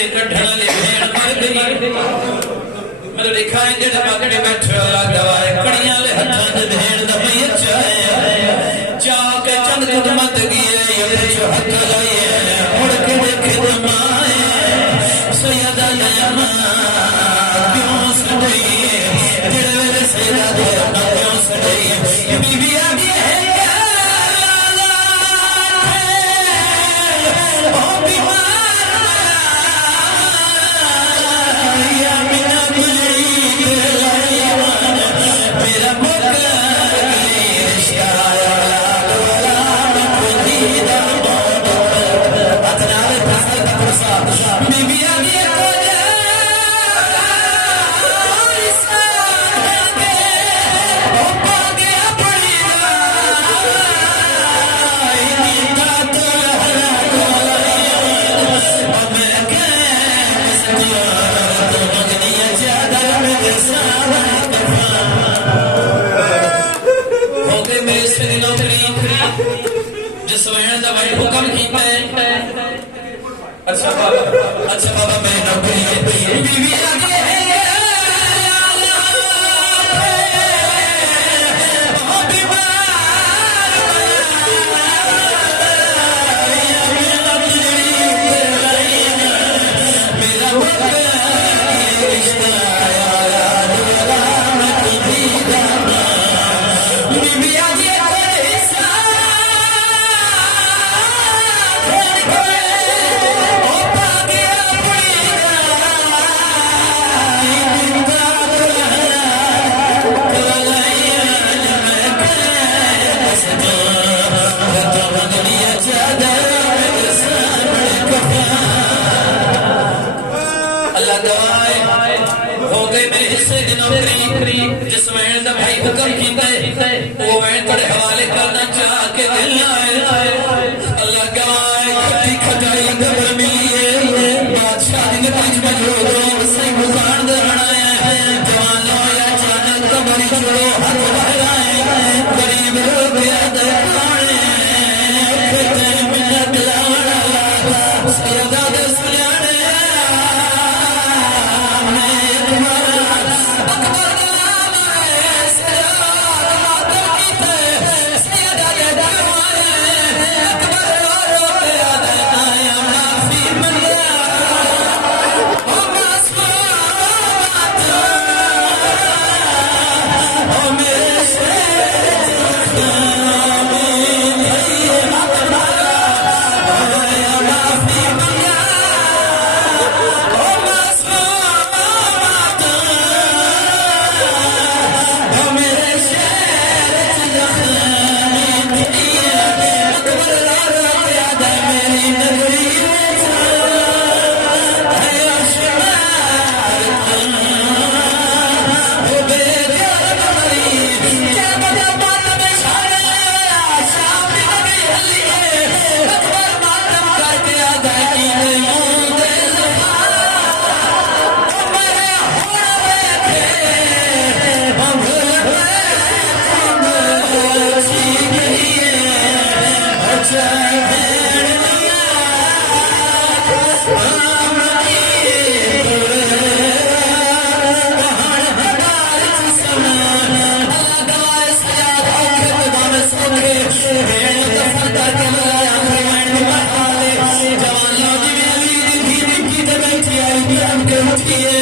ने कढ़ण ले भेड़ मर गई मेरे देखा है जेड़ा पकड़े बैठा गवाए कड़ियां ले हथां ते भेड़ दा पई चाहे जाके चंद कदमत गिए ये जो हाथ लाए मुड़ के देखे ते माए सैयदा नयना क्यों सड़ई जेड़े मेरे सैयदा दे क्यों सड़ई बीबी आ गई है अच्छा बाबा मैं नौकरी बीवी आगे है जिस वैन का भाई हुक्म किया वो वैन तेरे हवाले करना चाह के दिल आए अल्लाह गवाए खट्टी खटाई खबर मिली है बादशाह ने कुछ मजबूर से गुजान दराया है जवान लोया अचानक कबरी छोड़ो हाथ बढ़ाए गरीब लोग याद आने खेते मिन्नत लाना सैयदा दे सुनाने Yeah.